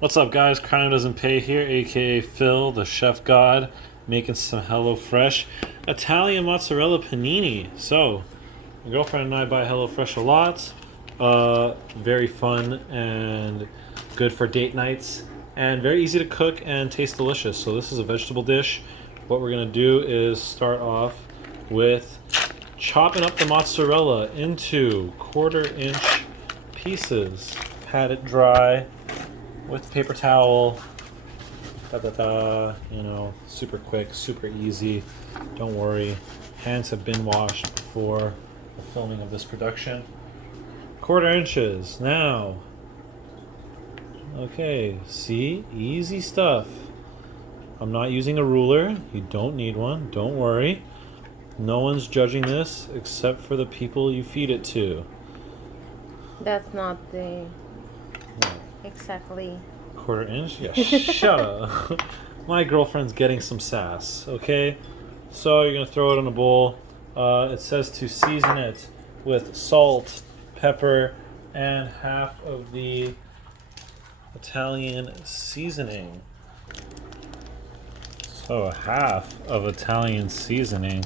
What's up, guys? Crime Doesn't Pay here, aka Phil, the chef god, making some HelloFresh Italian Mozzarella Panini. So, my girlfriend and I buy HelloFresh a lot. Very fun and good for date nights, and very easy to cook and taste delicious. So this is a vegetable dish. What we're gonna do is start off with chopping up the mozzarella into 1/4-inch pieces. Pat it dry with paper towel. You know, super quick, super easy. Don't worry, hands have been washed before the filming of this production. 1/4 inches now. Okay, see, easy stuff. I'm not using a ruler. You don't need one, don't worry. No one's judging this except for the people you feed it to. That's not the exactly 1/4 inch? Yeah, shut up. My girlfriend's getting some sass, okay? So you're gonna throw it in a bowl. It says to season it with salt, pepper, and half of the Italian seasoning. So a half of Italian seasoning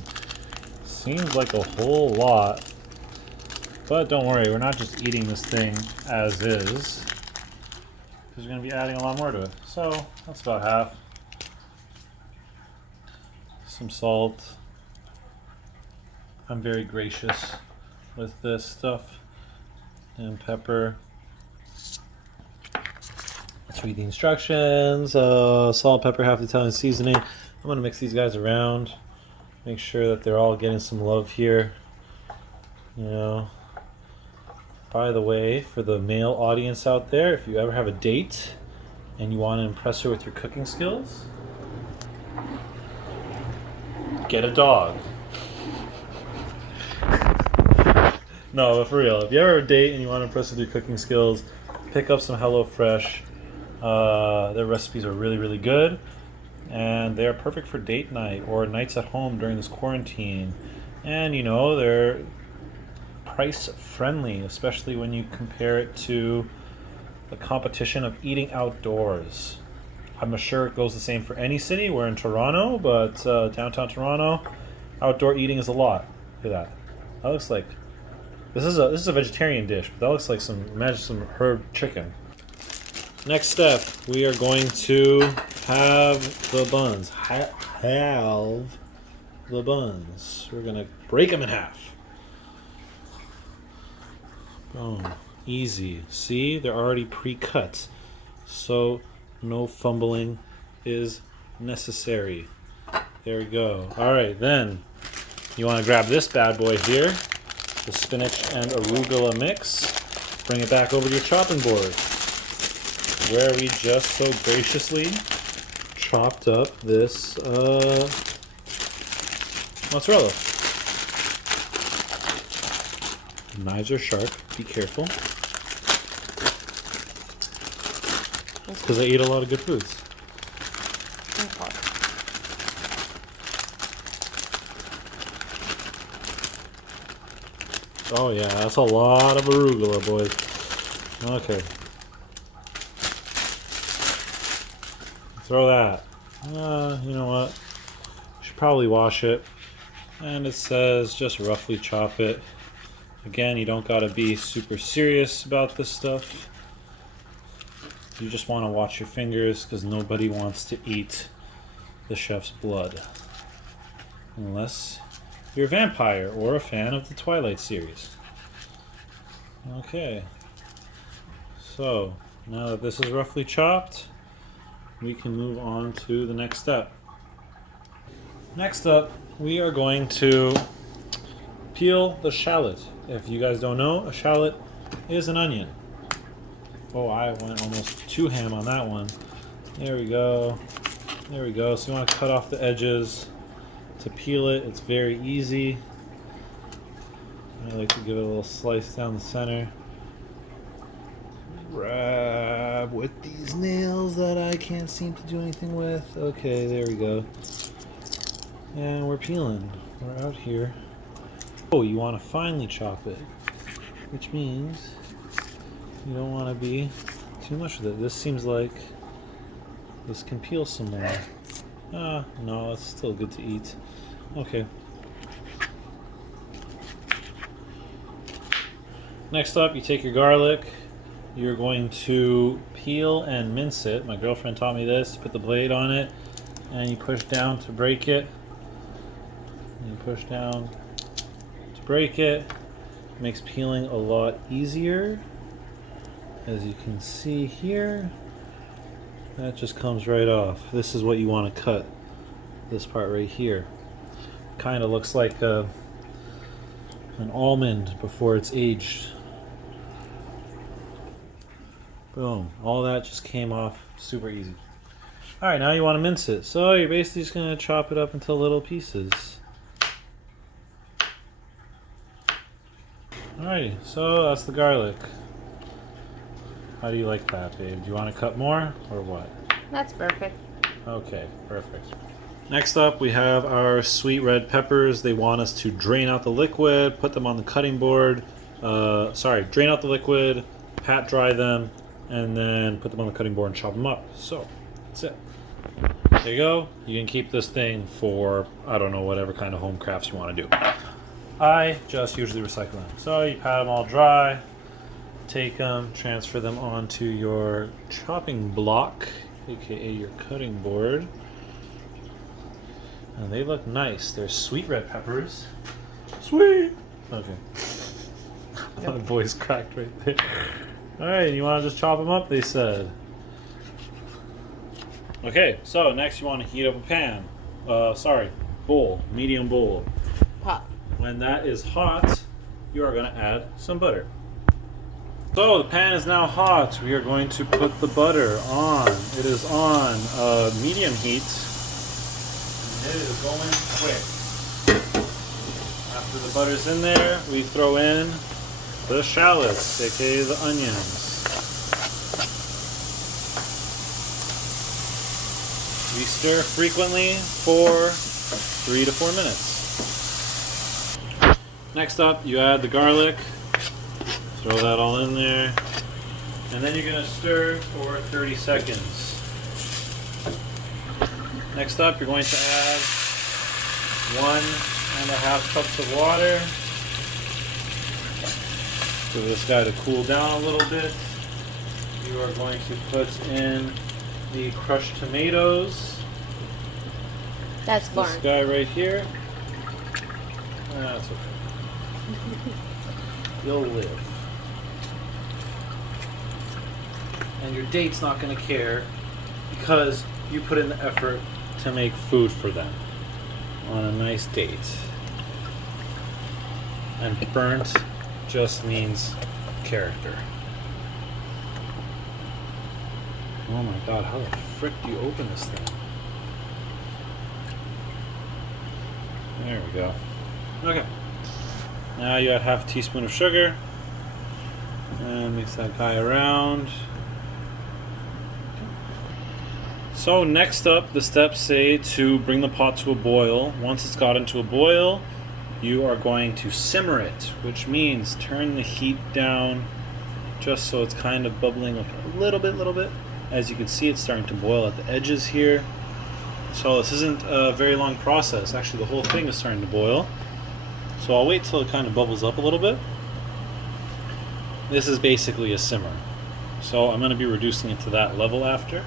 seems like a whole lot. But don't worry, we're not just eating this thing as is, because we're going to be adding a lot more to it. So that's about half. Some salt. I'm very gracious with this stuff. And pepper. Let's read the instructions. Salt, pepper, half the Italian seasoning. I'm going to mix these guys around. Make sure that they're all getting some love here. You know. By the way, for the male audience out there, if you ever have a date and you want to impress her with your cooking skills, get a dog. No, but for real, if you ever have a date and you want to impress with your cooking skills, pick up some HelloFresh. Their recipes are really, really good, and they are perfect for date night or nights at home during this quarantine. And you know, they're price friendly, especially when you compare it to the competition of eating outdoors. I'm sure it goes the same for any city. We're in Toronto, but downtown Toronto, outdoor eating is a lot. Look at that. That looks like this is a vegetarian dish, but that looks like some herb chicken. Next step, we are going to have the buns. Have the buns. We're gonna break them in half. Oh, easy. See, they're already pre-cut, so no fumbling is necessary. There we go. All right, then you want to grab this bad boy here, the spinach and arugula mix. Bring it back over to your chopping board, where we just so graciously chopped up this mozzarella. Knives are sharp. Be careful. That's because I eat a lot of good foods. Oh yeah, that's a lot of arugula, boys. Okay. Throw that. You know what? Should probably wash it. And it says just roughly chop it. Again, you don't gotta be super serious about this stuff. You just want to watch your fingers, because nobody wants to eat the chef's blood. Unless you're a vampire or a fan of the Twilight series. Okay. So, now that this is roughly chopped, we can move on to the next step. Next up, we are going to peel the shallot. If you guys don't know, a shallot is an onion. Oh, I went almost too ham on that one. There we go. There we go. So you want to cut off the edges to peel it. It's very easy. I like to give it a little slice down the center. Grab with these nails that I can't seem to do anything with. Okay, there we go. And we're peeling. We're out here. Oh, you want to finely chop it, which means you don't want to be too too much with it. This seems like this can peel some more. No, it's still good to eat. Okay. Next up, you take your garlic. You're going to peel and mince it. My girlfriend taught me this. Put the blade on it, and you push down to break it. And you push down to break it. Makes peeling a lot easier. As you can see here, that just comes right off. This is what you want to cut. This part right here. Kind of looks like an almond before it's aged. Boom. All that just came off super easy. Alright, now you want to mince it. So you're basically just going to chop it up into little pieces. Alrighty, so that's the garlic. How do you like that, babe? Do you want to cut more or what? That's perfect. Okay, perfect. Next up, we have our sweet red peppers. They want us to drain out the liquid, put them on the cutting board. Drain out the liquid, pat dry them, and then put them on the cutting board and chop them up. So, that's it. There you go. You can keep this thing for, I don't know, whatever kind of home crafts you want to do. I just usually recycle them. So you pat them all dry, take them, transfer them onto your chopping block, aka your cutting board. And they look nice. They're sweet red peppers. Sweet! Okay. My voice cracked right there. Alright, you want to just chop them up, they said. Okay, so next you want to heat up a pan. Bowl. Medium bowl. Pot. When that is hot, you are going to add some butter. So the pan is now hot. We are going to put the butter on. It is on medium heat. And it is going quick. After the butter's in there, we throw in the shallots, aka the onions. We stir frequently for 3 to 4 minutes. Next up, you add the garlic. Throw that all in there. And then you're going to stir for 30 seconds. Next up, you're going to add 1.5 cups of water. For this guy to cool down a little bit. You are going to put in the crushed tomatoes. That's This barn. guy right here. That's okay. You'll live. And your date's not going to care because you put in the effort to make food for them on a nice date. And burnt just means character. Oh my god, how the frick do you open this thing? There we go. Okay. Now you add half a teaspoon of sugar. And mix that guy around. So next up, the steps say to bring the pot to a boil. Once it's got into a boil, you are going to simmer it, which means turn the heat down just so it's kind of bubbling up a little bit. As you can see, it's starting to boil at the edges here. So this isn't a very long process. Actually, the whole thing is starting to boil. So I'll wait till it kind of bubbles up a little bit. This is basically a simmer. So I'm going to be reducing it to that level after.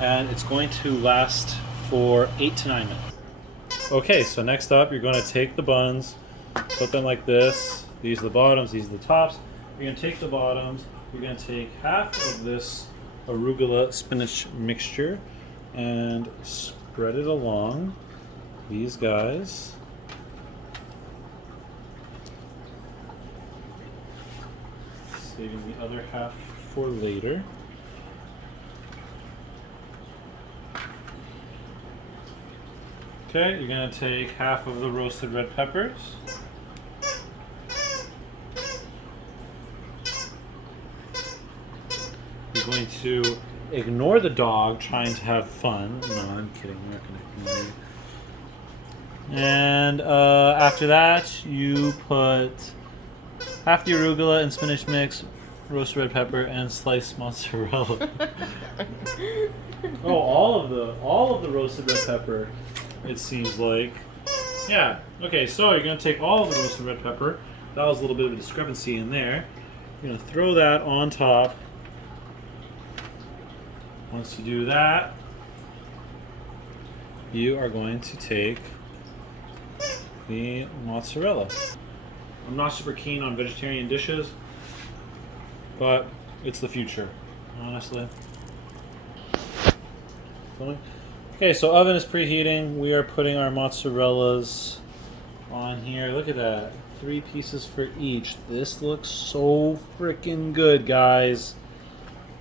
And it's going to last for 8 to 9 minutes. Okay, so next up, you're going to take the buns, put them like this. These are the bottoms, these are the tops. You're going to take the bottoms, you're going to take half of this arugula spinach mixture and spread it along these guys. Saving the other half for later. Okay, you're going to take half of the roasted red peppers. You're going to ignore the dog trying to have fun. No, I'm kidding. We're not going to ignore you. And after that, you put half the arugula and spinach mix roasted red pepper, and sliced mozzarella. Oh, all of the roasted red pepper, it seems like. Yeah. Okay, so you're gonna take all of the roasted red pepper. That was a little bit of a discrepancy in there. You're gonna throw that on top. Once you do that, you are going to take the mozzarella. I'm not super keen on vegetarian dishes, but it's the future, honestly. Okay, so oven is preheating. We are putting our mozzarellas on here. Look at that. 3 pieces for each. This looks so freaking good, guys.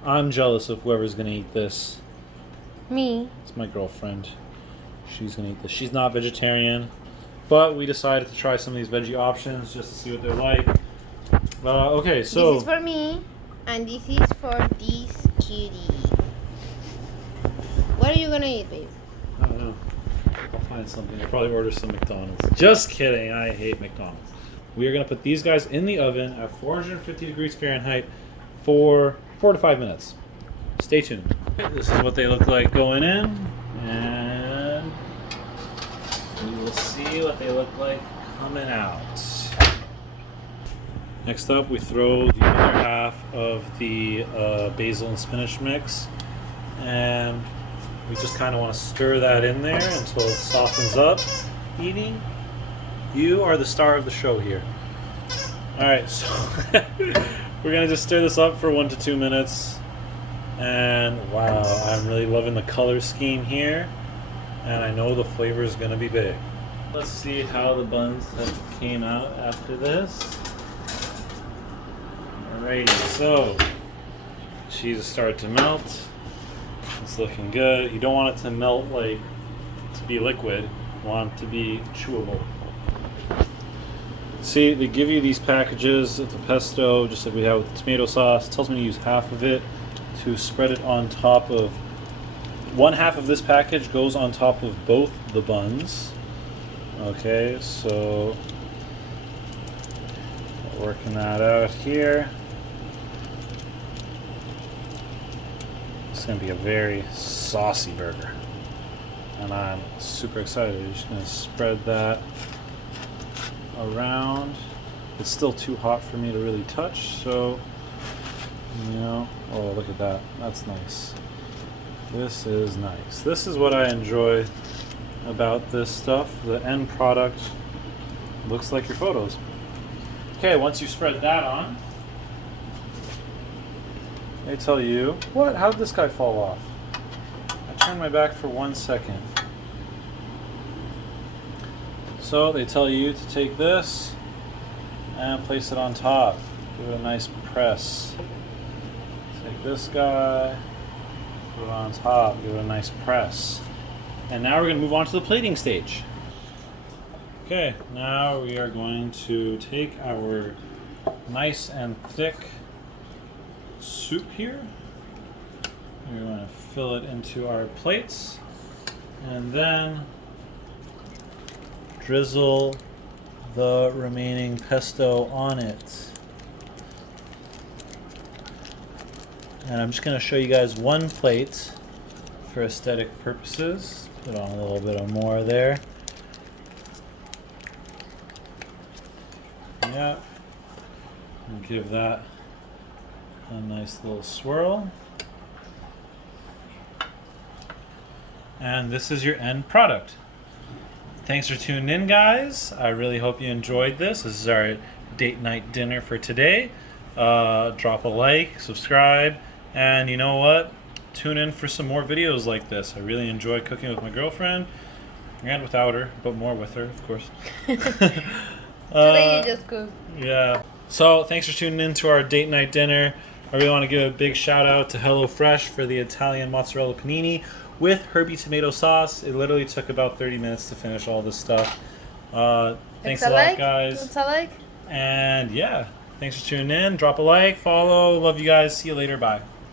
I'm jealous of whoever's gonna eat this. Me. It's my girlfriend. She's gonna eat this. She's not vegetarian, but we decided to try some of these veggie options just to see what they're like. Okay, so This is for me, and this is for this cutie. What are you gonna eat, babe? I don't know. I'll find something. I'll probably order some McDonald's. Just kidding. I hate McDonald's. We are going to put these guys in the oven at 450 degrees Fahrenheit for 4 to 5 minutes. Stay tuned. This is what they look like going in, and we will see what they look like coming out. Next up, we throw the other half of the basil and spinach mix, and we just kind of want to stir that in there until it softens up. Edie, you are the star of the show here. Alright, so we're going to just stir this up for 1 to 2 minutes. And wow, I'm really loving the color scheme here. And I know the flavor is going to be big. Let's see how the buns have came out after this. Alrighty, so cheese has started to melt. It's looking good. You don't want it to melt like to be liquid. You want it to be chewable. See, they give you these packages of the pesto, just like we have with the tomato sauce. It tells me to use half of it to spread it on top of. 1/2 of this package goes on top of both the buns. Okay, so working that out here. It's going to be a very saucy burger, and I'm super excited. We're just going to spread that around. It's still too hot for me to really touch, so you know. Oh, look at that. That's nice. This is nice. This is what I enjoy about this stuff. The end product looks like your photos. Okay, once you spread that on, they tell you, what? How did this guy fall off? I turned my back for 1 second. So they tell you to take this and place it on top. Give it a nice press. Take this guy, put it on top, give it a nice press. And now we're going to move on to the plating stage. Okay, now we are going to take our nice and thick soup here. We're going to fill it into our plates and then drizzle the remaining pesto on it. And I'm just going to show you guys one plate for aesthetic purposes. Put on a little bit of more there. Yeah. And give that a nice little swirl. And this is your end product. Thanks for tuning in, guys. I really hope you enjoyed this. This is our date night dinner for today. Drop a like, subscribe, and you know what? Tune in for some more videos like this. I really enjoy cooking with my girlfriend, and without her, but more with her, of course. Today you just cook. Yeah. So thanks for tuning in to our date night dinner. I really want to give a big shout out to HelloFresh for the Italian Mozzarella Panini with Herby Tomato Sauce. It literally took about 30 minutes to finish all this stuff. Thanks a lot, guys. And yeah, thanks for tuning in. Drop a like, follow. Love you guys. See you later. Bye.